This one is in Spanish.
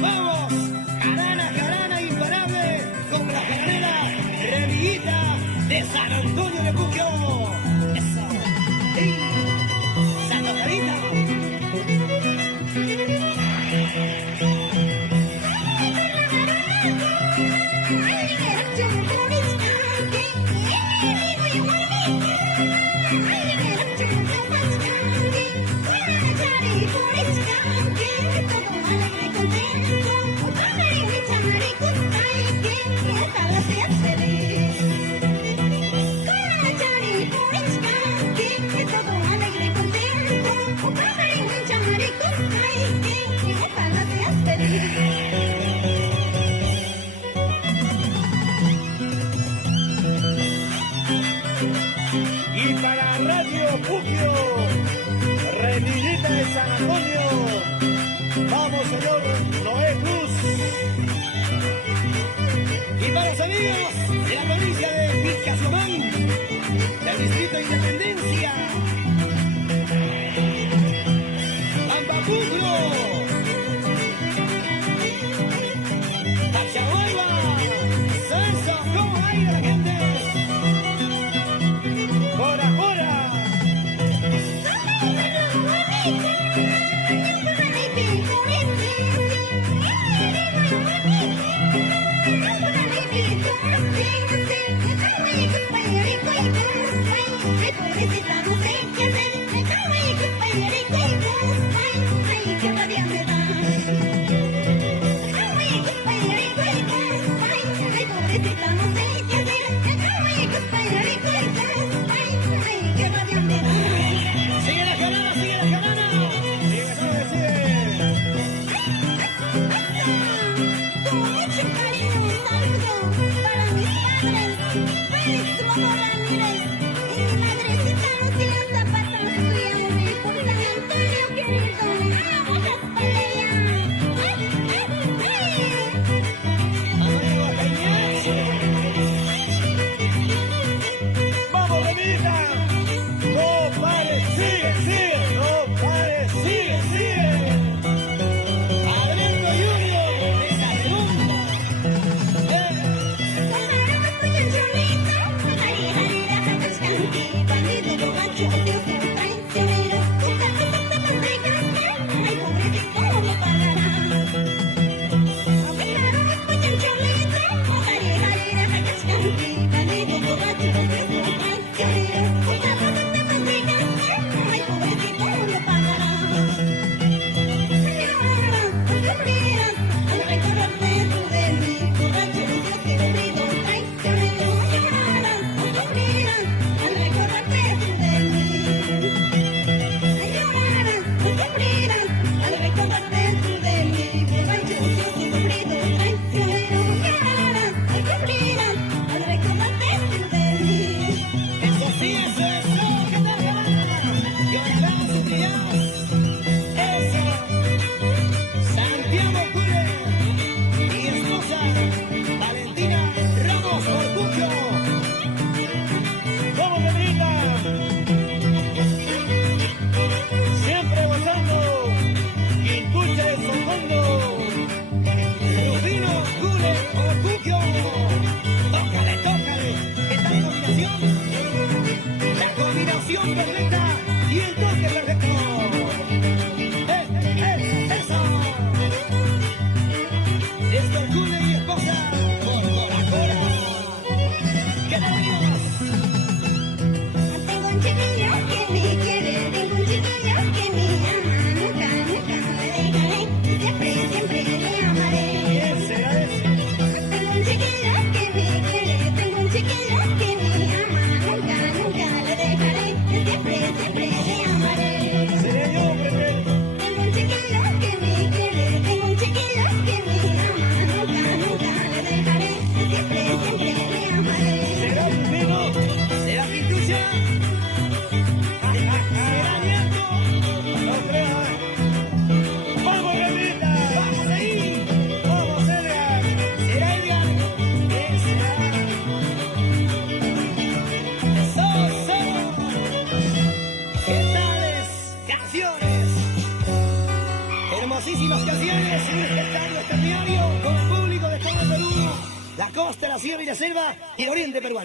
Vamos, jarana imparable con la jaranera Remiguita de San Antonio de Puquio. Eso. ¡Sí! Santa Clarita. Y para Radio Puquio, Remiguita de San Antonio, vamos señor Noé Cruz. Y para los amigos de la provincia de Pilcasomán, del distrito de Independencia, Pampacucro, Pachahualba, Censo, ¿cómo ha ido la gente? ¡Jora, jora! Hermosísimas canciones, un espectáculo extraordinario con el público de todo el Perú, la costa, la sierra y la selva y el oriente peruano.